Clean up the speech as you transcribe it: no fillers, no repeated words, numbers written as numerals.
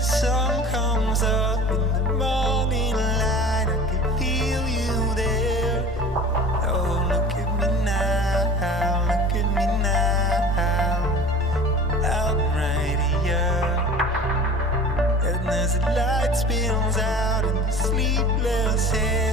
the sun comes up in the morning light, I can feel you there. Oh, look at me now, look at me now. I'm right here. And as the light spills out in the sleepless air,